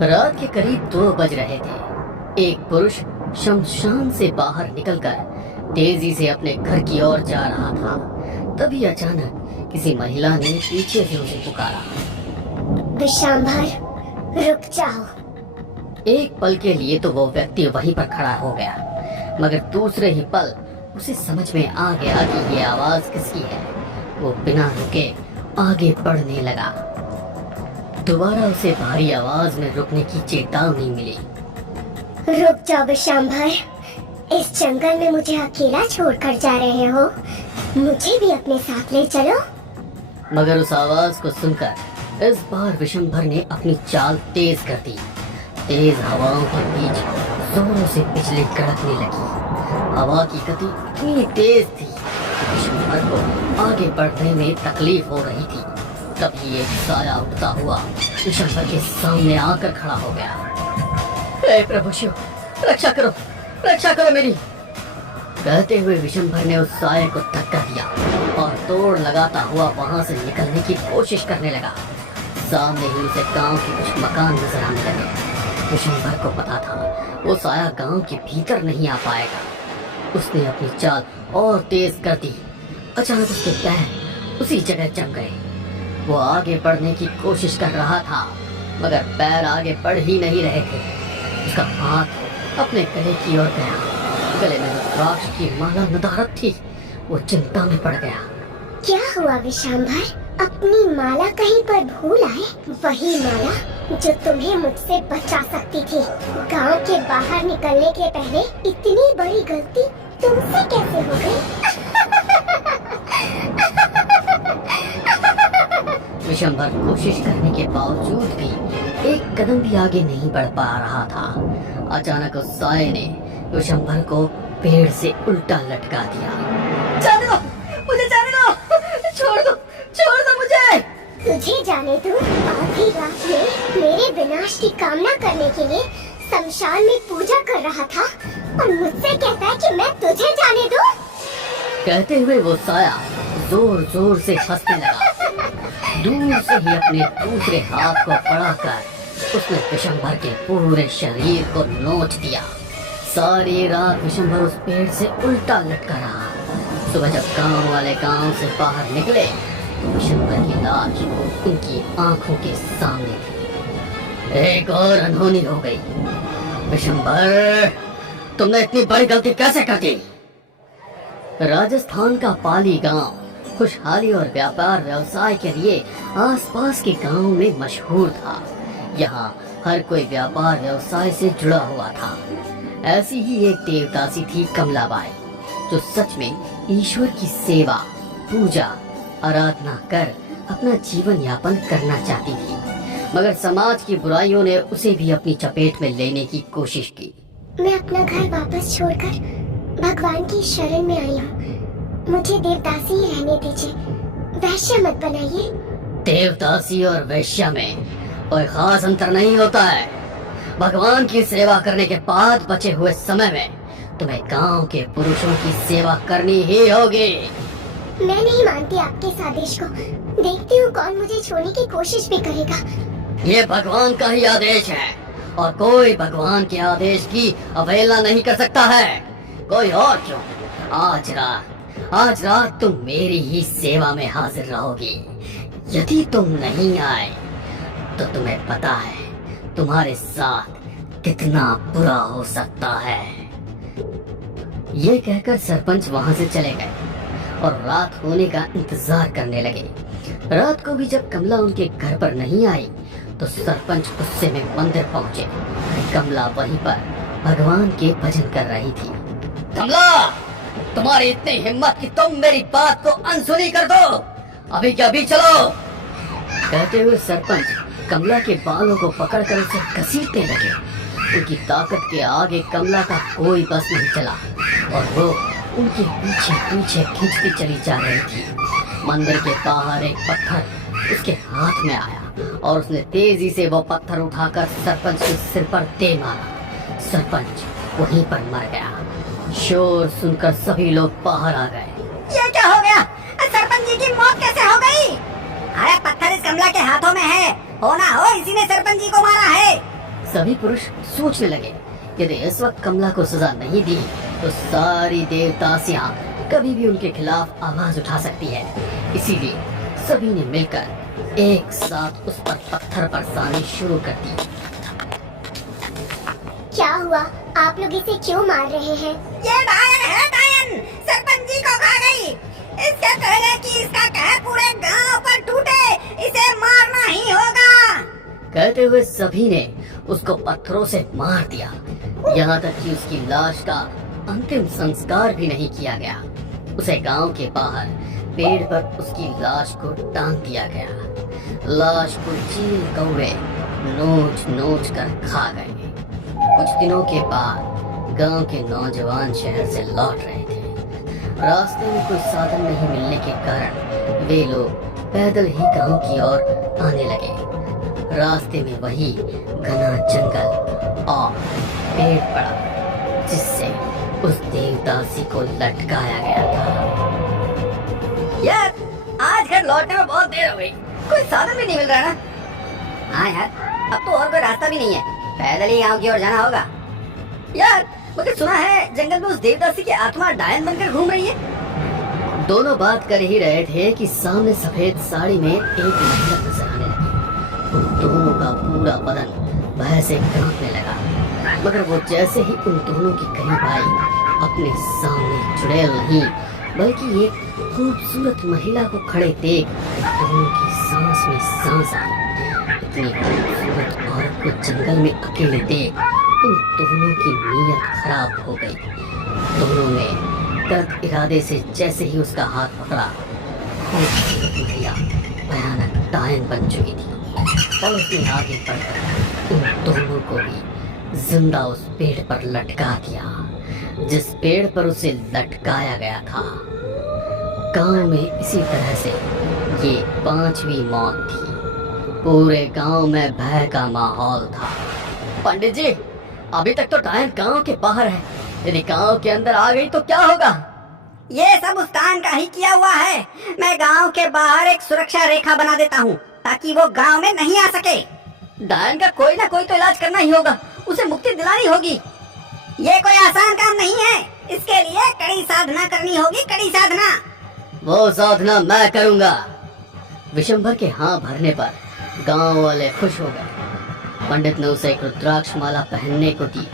रात के करीब 2 बज रहे थे। एक पुरुष शमशान से बाहर निकलकर तेजी से अपने घर की ओर जा रहा था। तभी अचानक किसी महिला ने पीछे से उसे पुकारा, विशंभर, रुक जाओ। एक पल के लिए तो वो व्यक्ति वहीं पर खड़ा हो गया, मगर दूसरे ही पल उसे समझ में आ गया कि ये आवाज किसकी है। वो बिना रुके आगे बढ़ने लगा। दोबारा उसे भारी आवाज में रुकने की चेतावनी मिली। रुक जाओ विशंभर, इस जंगल में मुझे अकेला छोड़कर जा रहे हो, मुझे भी अपने साथ ले चलो। मगर उस आवाज को सुनकर इस बार विशंभर ने अपनी चाल तेज कर दी। तेज हवाओं के बीच जोरों से बिजली कड़कने लगी। हवा की गति इतनी तेज थी कि विशंभर को आगे बढ़ने में तकलीफ हो रही थी। तभी एक साया उठता हुआ विशंभर के सामने आकर खड़ा हो गया। हे प्रभु शिव, रक्षा करो मेरी। कहते हुए विशंभर ने उस साये को धक्का दिया और तोड़ लगाता हुआ वहां से निकलने की कोशिश करने लगा। सामने ही उसे गांव के कुछ मकान नजर आने लगे। विशंभर को पता था वो साया गांव के भीतर नहीं आ पाएगा। उसने अपनी चाल और तेज कर दी। अचानक उसके पैर उसी जगह जम गए। वो आगे बढ़ने की कोशिश कर रहा था, मगर पैर आगे बढ़ ही नहीं रहे थे। उसका हाथ अपने गले की ओर गया। गले में रुद्राक्ष की माला नदारत थी। वो चिंता में पड़ गया। क्या हुआ विशंभर, अपनी माला कहीं पर भूल आए? वही माला जो तुम्हें मुझसे बचा सकती थी। गांव के बाहर निकलने के पहले इतनी बड़ी गलती तुमसे कैसे हो गई? विशंभर कोशिश करने के बावजूद भी एक कदम भी आगे नहीं बढ़ पा रहा था। अचानक उस साये ने विशंभर को पेड़ से उल्टा लटका दिया। जाने दो, मुझे जाने दो, छोड़ दो मुझे। तुझे जाने दूं? आधी रात में मेरे विनाश की कामना करने के लिए शमशान में पूजा कर रहा था और मुझसे कहता है कि मैं तुझे जाने दूं? कहते हुए वो साया जोर जोर से हंसने लगा। दूर से ही अपने दूसरे हाथ को बढ़ाकर उसने विशंभर के पूरे शरीर को नोच दिया। सारी रात विशंभर उस पेड़ से उल्टा लटका रहा। सुबह जब गांव वाले गांव से बाहर निकले तो विशंभर की लाश उनकी आंखों के सामने थी। एक और अनहोनी हो गई। विशंभर, तुमने इतनी बड़ी गलती कैसे कर दी? राजस्थान का पाली गांव खुशहाली और व्यापार व्यवसाय के लिए आसपास के गांवों में मशहूर था। यहाँ हर कोई व्यापार व्यवसाय से जुड़ा हुआ था। ऐसी ही एक देवदासी थी कमलाबाई, जो सच में ईश्वर की सेवा, पूजा, आराधना कर अपना जीवन यापन करना चाहती थी। मगर समाज की बुराइयों ने उसे भी अपनी चपेट में लेने की कोशिश की। मैं अपना घर वापस छोड़कर भगवान की शरण में आई हूँ। मुझे देवदासी ही रहने दीजिए, वैश्य मत बनाइए। देवदासी और वैश्य में कोई खास अंतर नहीं होता है। भगवान की सेवा करने के बाद बचे हुए समय में तुम्हें गांव के पुरुषों की सेवा करनी ही होगी। मैं नहीं मानती आपके इस आदेश को। देखती हूँ कौन मुझे छोड़ने की कोशिश भी करेगा। ये भगवान का ही आदेश है और कोई भगवान के आदेश की अवहेलना नहीं कर सकता है। कोई और क्यों, आज रात तुम मेरी ही सेवा में हाजिर रहोगी। यदि तुम नहीं आए तो तुम्हें पता है तुम्हारे साथ कितना बुरा हो सकता है। ये कहकर सरपंच वहां से चले गए और रात होने का इंतजार करने लगे। रात को भी जब कमला उनके घर पर नहीं आई तो सरपंच गुस्से में मंदिर पहुंचे। कमला वहीं पर भगवान के भजन कर रही थी। कमला, तुम्हारी इतनी हिम्मत कि तुम मेरी बात को अनसुनी कर दो। अभी के अभी चलो। कहते हुए सरपंच कमला के बालों को पकड़कर उसे घसीटने लगे। उनकी ताकत के आगे कमला का कोई बस नहीं चला और वो उनके पीछे पीछे खींचती चली जा रही थी। मंदिर के बाहर एक पत्थर उसके हाथ में आया और उसने तेजी से वो पत्थर उठाकर सरपंच के सिर पर दे मारा। सरपंच वहीं पर मर गया। शोर सुनकर सभी लोग बाहर आ गए। ये क्या हो गया? सरपंच जी की मौत कैसे हो गई? अरे पत्थर इस कमला के हाथों में है, हो ना हो इसी ने सरपंच जी को मारा है। सभी पुरुष सोचने लगे यदि इस वक्त कमला को सजा नहीं दी तो सारी देवदासियां कभी भी उनके खिलाफ आवाज उठा सकती है। इसीलिए सभी ने मिलकर एक साथ उस पर पत्थर बरसाने शुरू कर दी। क्या हुआ? आप लोग इसे क्यों मार रहे हैं? ये डायन है, डायन सरपंच जी को खा गई। इसके पहले कि इसका कहर पूरे गांव पर टूटे, इसे मारना ही होगा। कहते हुए सभी ने उसको पत्थरों से मार दिया। यहाँ तक कि उसकी लाश का अंतिम संस्कार भी नहीं किया गया। उसे गांव के बाहर पेड़ पर उसकी लाश को टांग दिया गया। लाश को चील कौवे नोच नोच कर खा गए। कुछ दिनों के बाद गांव के नौजवान शहर से लौट रहे थे। रास्ते में कोई साधन नहीं मिलने के कारण वे लोग पैदल ही गांव की ओर आने लगे। रास्ते में वही घना जंगल और पेड़ पड़ा जिससे उस देवदासी को लटकाया गया था। यार आज घर लौटने में बहुत देर हो गई, कोई साधन भी नहीं मिल रहा ना। हाँ यार, अब तो और कोई रास्ता भी नहीं है, पैदल ही गांव की ओर जाना होगा। यार मगर सुना है जंगल में उस देवदासी की आत्मा डायन बनकर घूम रही है। दोनों बात कर ही रहे थे कि सामने सफेद साड़ी में एक महिला नजर आने लगी। उन दोनों का पूरा बदन भय से कांपने लगा। मगर वो जैसे ही उन दोनों की करीब आई, अपने सामने चुड़ैल नहीं बल्कि एक खूबसूरत महिला को खड़े देख दोनों की सांस में सांस आई। इतनी खूबसूरत औरत को जंगल में अकेले देख उन दोनों की नीयत खराब हो गई। दोनों ने गलत इरादे से जैसे ही उसका हाथ पकड़ा, खूबसूरत महिला भयानक डायन बन चुकी थी और उसने आगे बढ़कर उन दोनों को भी जिंदा उस पेड़ पर लटका दिया जिस पेड़ पर उसे लटकाया गया था। गांव में इसी तरह से ये 5वीं मौत थी। पूरे गांव में भय का माहौल था। पंडित जी, अभी तक तो डायन गांव के बाहर है, यदि गांव के अंदर आ गई तो क्या होगा? ये सब उस डायन का ही किया हुआ है। मैं गांव के बाहर एक सुरक्षा रेखा बना देता हूँ ताकि वो गांव में नहीं आ सके। डायन का कोई ना कोई तो इलाज करना ही होगा, उसे मुक्ति दिलानी होगी। ये कोई आसान काम नहीं है, इसके लिए कड़ी साधना करनी होगी, कड़ी साधना। वो साधना मैं करूंगा। विशंभर के हाँ भरने पर गांव वाले खुश हो गए। पंडित ने उसे एक रुद्राक्ष माला पहनने को दी।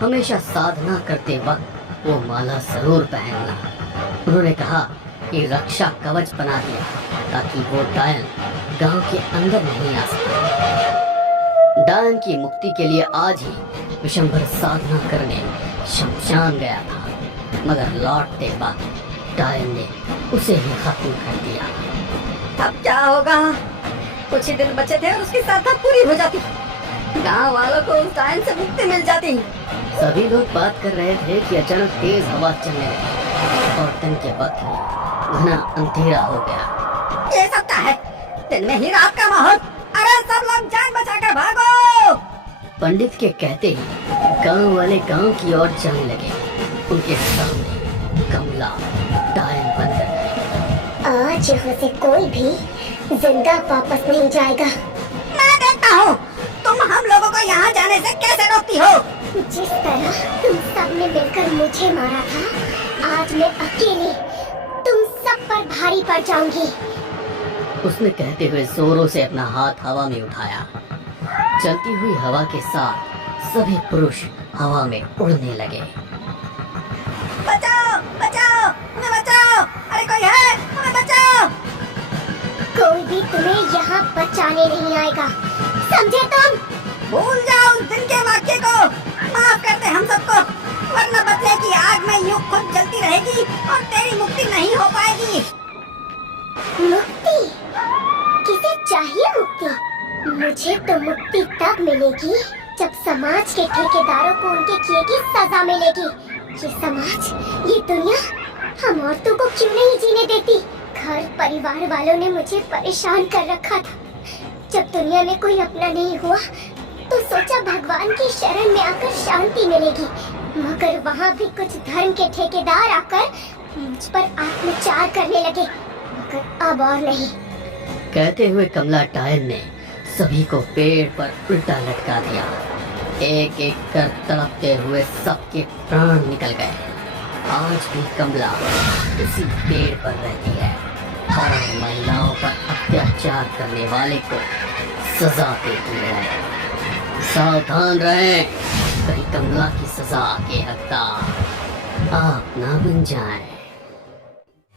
हमेशा साधना करते वक्त वो माला जरूर पहनना। उन्होंने कहा कि रक्षा कवच बना दिया ताकि वो डायन गांव के अंदर नहीं आ सके। डायन की मुक्ति के लिए आज ही विशंभर साधना करने शमशान गया था, मगर लौटते वक्त डायन ने उसे ही खत्म कर दिया। अब क्या होगा? कुछ ही दिन बचे थे और उसकी साधना पूरी हो जाती, गांव वालों को उस डायन से मुक्ति मिल जाती। सभी लोग बात कर रहे थे कि अचानक तेज हवा चलने लगी और दिन के वक्त घना अंधेरा हो गया। ये सब क्या है? दिन में ही रात का माहौल। अरे सब लोग जान बचाकर भागो! पंडित के कहते ही गांव वाले गांव की ओर जाने लगे। उनके सामने कमला डायन बनकर गई। आज यहाँ से कोई भी जिंदा वापस नहीं जाएगा। मैं देखता हूँ तुम हम लोगों को यहाँ जाने से कैसे रोकती हो। जिस तरह तुम सब ने मिलकर मुझे मारा था, आज मैं अकेली तुम सब पर भारी पड़ जाऊंगी। उसने कहते हुए जोरों से अपना हाथ हवा में उठाया। चलती हुई हवा के साथ सभी पुरुष हवा में उड़ने लगे। बचाओ, बचाओ, हमें बचाओ! अरे कोई है, हमें बचाओ! कोई भी तुम्हें यहाँ बचाने नहीं आएगा, समझे तुम? भूल जाओ उस दिन के वाक्य को, माफ कर दे हम सबको, वरना बदले की आग में यूं खुद जलती रहेगी और तेरी मुक्ति नहीं हो पाएगी। मुक्ति? किसे चाहिए मुक्ति? मुझे तो मुक्ति तब मिलेगी जब समाज के ठेकेदारों को उनके किए की सजा मिलेगी। ये समाज, ये दुनिया हम औरतों को क्यों नहीं जीने देती? घर परिवार वालों ने मुझे परेशान कर रखा था। जब दुनिया में कोई अपना नहीं हुआ तो सोचा भगवान की शरण में आकर शांति मिलेगी, मगर वहाँ भी कुछ धर्म के ठेकेदार आकर मुझ पर अत्याचार करने लगे, मगर अब और नहीं। कहते हुए कमला डायन ने सभी को पेड़ पर उल्टा लटका दिया। एक एक कर तड़पते हुए सबके प्राण निकल गए। आज भी कमला उसी पेड़ पर रहती है और महिलाओं पर अत्याचार करने वाले को सजा देती है। सावधान रहें, कहीं कमला की सजा के हकदार आप ना बन जाएं।